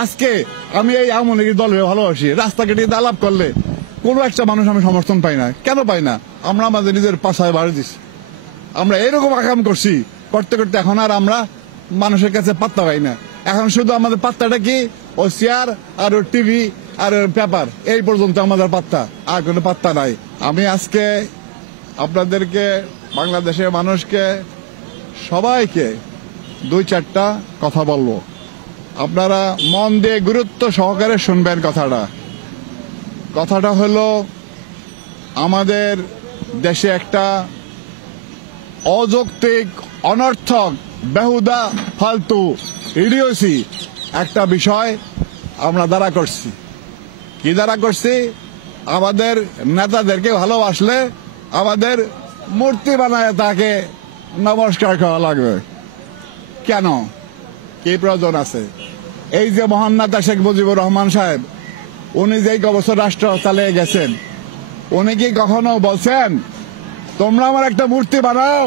আজকে আমি এই আওয়ামী লীগের দলের ভালোবাসি, রাস্তাঘাটে আলাপ করলে কোনো একটা মানুষ আমি সমর্থন পাই না। কেন পাই না? আমরা আমাদের নিজের পাশায় বাড়ি দিচ্ছি। আমরা এরকম আকাম করছি, করতে করতে এখন আর আমরা মানুষের কাছে পাত্তা পাই না। এখন শুধু আমাদের পাত্তাটা কি? ও চেয়ার আর ও টিভি আর পেপার, এই পর্যন্ত আমাদের পাত্তা, আর কোনো পাত্তা নাই। আমি আজকে আপনাদেরকে, বাংলাদেশের মানুষকে, সবাইকে 2-4টা কথা বলবো। আপনারা মন দিয়ে গুরুত্ব সহকারে শুনবেন কথাটা হলো, আমাদের দেশে একটা অযৌক্তিক, অনর্থক, বেহুদা, ফালতু, ইডিওসি একটা বিষয় আমরা দ্বারা করছি। কি দ্বারা করছি? আমাদের নেতাদেরকে ভালোবাসলে আমাদের মূর্তি বানায় তাকে নমস্কার করা লাগবে। কেন? কি প্রয়োজন আছে? এই যে মহান নেতা শেখ মুজিবুর রহমান সাহেব, উনি যেই বছর রাষ্ট্র চালিয়ে গেছেন, উনি কি কখনো বলছেন তোমরা আমার একটা মূর্তি বানাও,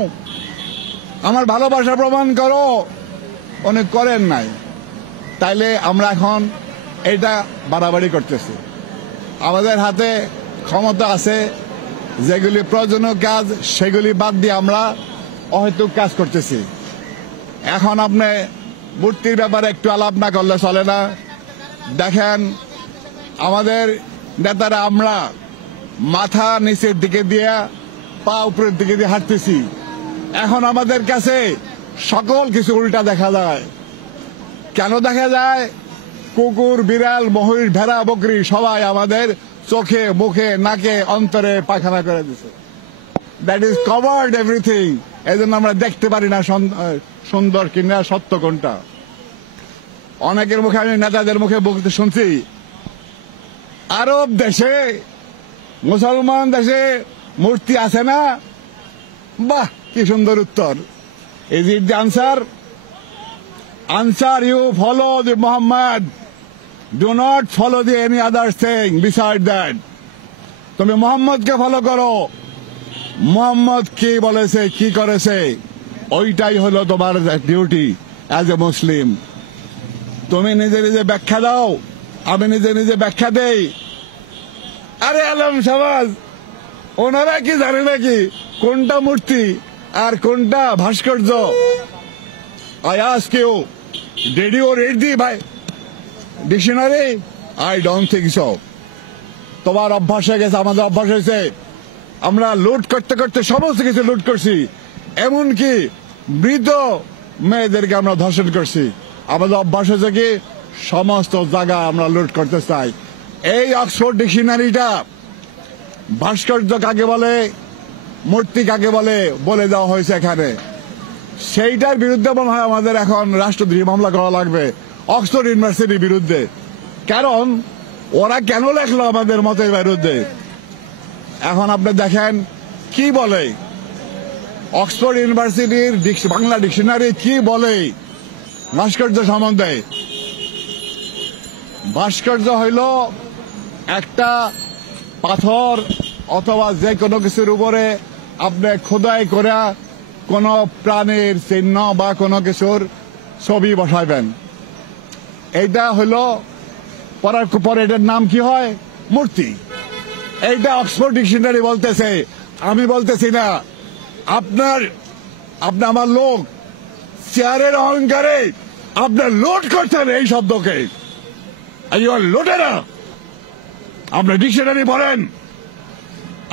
আমার ভালোবাসা প্রমাণ করো? উনি করেন নাই। তাইলে আমরা এখন এটা বাড়াবাড়ি করতেছি। আমাদের হাতে ক্ষমতা আছে, যেগুলি প্রয়োজনীয় কাজ সেগুলি বাদ দিয়ে আমরা অহেতুক কাজ করতেছি। এখন আপনি মূর্তির ব্যাপারে একটু আলাপ না করলে চলে না। দেখেন, আমাদের নেতারা আমরা মাথা নিচের দিকে দিয়ে পা উপরের দিকে দিয়ে হাঁটতেছি। এখন আমাদের কাছে সকল কিছু উল্টা দেখা যায়। কেন দেখা যায়? কুকুর, বিড়াল, মহিষ, ভেড়া, বকরি সবাই আমাদের চোখে, মুখে, নাকে, অন্তরে পায়খানা করে দিছে। That is covered everything. এই জন্য আমরা দেখতে পারি না সুন্দর কিনা, সত্য কোনটা। অনেকের মুখে, আমি নেতাদের মুখে বলতে শুনছি, আরব দেশে, মুসলমান দেশে মূর্তি আছে না? বাহ, কি সুন্দর উত্তর। Is it the answer? Answer, you follow the Muhammad. Do not follow the any other thing beside that. তুমি মোহাম্মদকে ফলো করো। মোহাম্মদ কি বলেছে, কি করেছে, ওইটাই হলো তোমার ডিউটি অ্যাজ এ মুসলিম। তুমি নিজে নিজে ব্যাখ্যা দাও, আমি নিজে নিজে ব্যাখ্যা দেই। আরে আলম সমাজ, ওনারা কি জানে নাকি কোনটা মূর্তি আর কোনটা ভাস্কর্য? I ask you, did you read the dictionary? I don't think so. তোমার অভ্যাস হয়ে গেছে, আমাদের অভ্যাস হয়েছে, আমরা লুট করতে করতে সমস্ত কিছু লুট করছি। এমনকি মৃত মেয়েদেরকে আমরা ধর্ষণ করছি। আমাদের অভ্যাস হয়েছে কি সমস্ত জায়গায় আমরা লুট করতে চাই। এই অক্সফোর্ড ডিকশনারিটা ভাস্কর্য কাকে বলে, মূর্তি কাকে বলে, বলে দেওয়া হয়েছে এখানে। সেইটার বিরুদ্ধে মনে হয় আমাদের এখন রাষ্ট্রদ্রোহী মামলা করা লাগবে অক্সফোর্ড ইউনিভার্সিটির বিরুদ্ধে। কারণ ওরা কেন লেখলো আমাদের মতের বিরুদ্ধে? এখন আপনি দেখেন কি বলে অক্সফোর্ড ইউনিভার্সিটির বাংলা ডিকশনারি, কি বলে ভাস্কর্য সম্বন্ধে। ভাস্কর্য হইল একটা পাথর অথবা যে কোনো কিছুর উপরে আপনি খোদাই করে কোন প্রাণীর চিহ্ন বা কোনো কিছুর ছবি বসাইবেন। এইটা হইল পড়ার পরে এটার নাম কি হয়? মূর্তি। এইটা অক্সফোর্ড ডিকশনারি বলতেছে, আমি বলতেছি না। আপনার আমার লোক চেয়ারের অহংকারে আপনার লোড করছেন এই শব্দকে। লোটে না, আপনার ডিকশনারি পড়েন,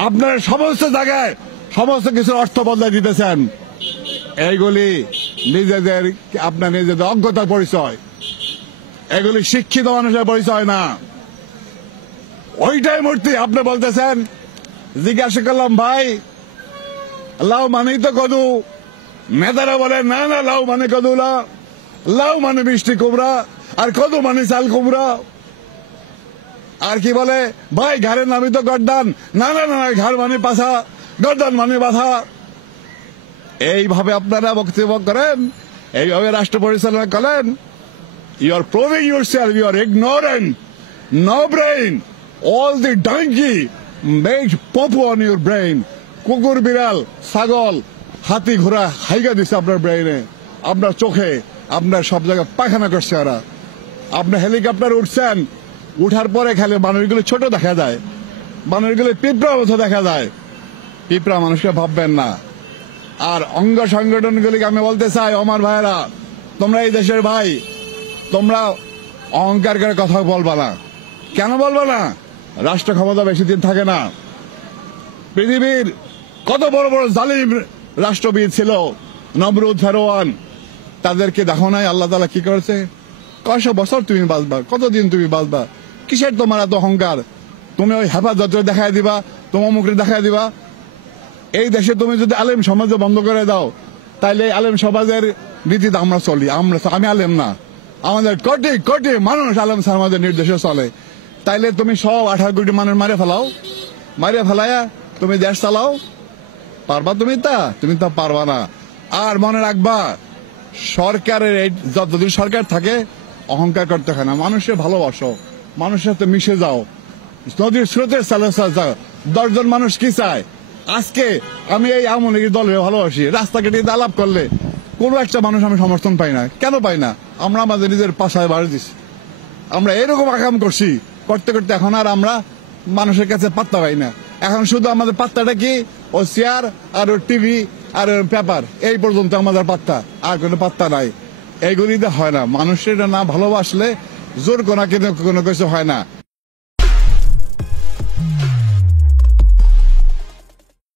আপনার সমস্ত জায়গায় সমস্ত কিছুর অর্থ বদলাই দিতেছেন। এইগুলি নিজেদের, আপনার নিজেদের অজ্ঞতার পরিচয়। এগুলি শিক্ষিত মানুষের পরিচয় না। ওইটাই মূর্তি। আপনি বলতেছেন, জিজ্ঞাসা করলাম ভাই লাউ মানেই তো কদু। নেতারা বলে না না, লাউ মানে কদু না, লাউ মানে মিষ্টি কুমড়া, আর কদু মানে চাল কুমড়া। আর কি বলে ভাই ঘাড়ের নামই তো গর্দান, না না না, ঘাড় মানে পাছা, গর্দান মানে বাধা। এইভাবে আপনারা বক্তব্য করেন, এইভাবে রাষ্ট্র পরিচালনা করেন। You are proving yourself, you are ignorant, no brain. All the donkey makes popo on your brain. কুকুর, বিড়াল, ছাগল, হাতি, ঘোড়া হাইগা দিচ্ছে আপনার ব্রেইনে, আপনার চোখে, আপনার সব জায়গায় পায়খানা করছে ওরা। আপনি হেলিকপ্টার উঠছেন, উঠার পরে খালি মানুষগুলো ছোট দেখা যায়, মানুষগুলো পিঁপড়ার মতো দেখা যায়। পিঁপড়া মানুষকে ভাববেন না। আর অঙ্গ সংগঠনগুলিকে আমি বলতে চাই, আমার ভাইয়েরা, তোমরা এই দেশের ভাই, তোমরা অহংকার করে কথা বলবা না। কেন বলবা না? রাষ্ট্র ক্ষমতা বেশি দিন থাকে না। পৃথিবীর কত বড় বড় জালিম রাষ্ট্রবিদ ছিল, নমরুদ, ফেরওয়ান, তাদেরকে দেখো নাই আল্লাহ তাআলা কি করেছে? কয়শো বছর তুমি বাঁচবা, কতদিন তুমি বাঁচবা? কিসের তোমার এত অহংকার? তুমি ওই হেফাজত দেখায় দিবা, তোমার মুখে দেখায় দিবা। এই দেশে তুমি যদি আলেম সমাজে বন্ধ করে দাও, তাইলে আলেম সমাজের নীতিতে আমরা চলি। আমি আলেম না, আমাদের কোটি কোটি মানুষ আলেম সমাজের নির্দেশে চলে। তাইলে তুমি সব 18 কোটি মানুষ মারে ফেলাও, মারে ফেলায়া তুমি দেশ চালাও, পারবা? তুমি তা পারবা না। আর মনে রাখবা, সরকারের যতদিন সরকার থাকে অহংকার করতে হয় না। মানুষের ভালোবাসো, মানুষের সাথে মিশে যাও, নদীর স্রোতের চালে যাও। 10 জন মানুষ কি চায়? আজকে আমি এই আওয়ামী লীগের দলের ভালোবাসি, রাস্তাঘাটে আলাপ করলে কোনো একটা মানুষ আমি সমর্থন পাই না। কেন পাই না? আমরা আমাদের নিজের পাশায় বাড়ি দিচ্ছি। আমরা এরকম আকাম করছি, করতে করতে এখন আর আমরা মানুষের কাছে পাত্তা পাই না। এখন শুধু আমাদের পাত্তাটা কি? ও চেয়ার আর ও টিভি আর পেপার, এই পর্যন্ত আমাদের পাত্তা, আর কোনো পাত্তা নাই। এইগুলিতে হয় না। মানুষের না ভালোবাসলে জোর কোনো কিছু হয় না।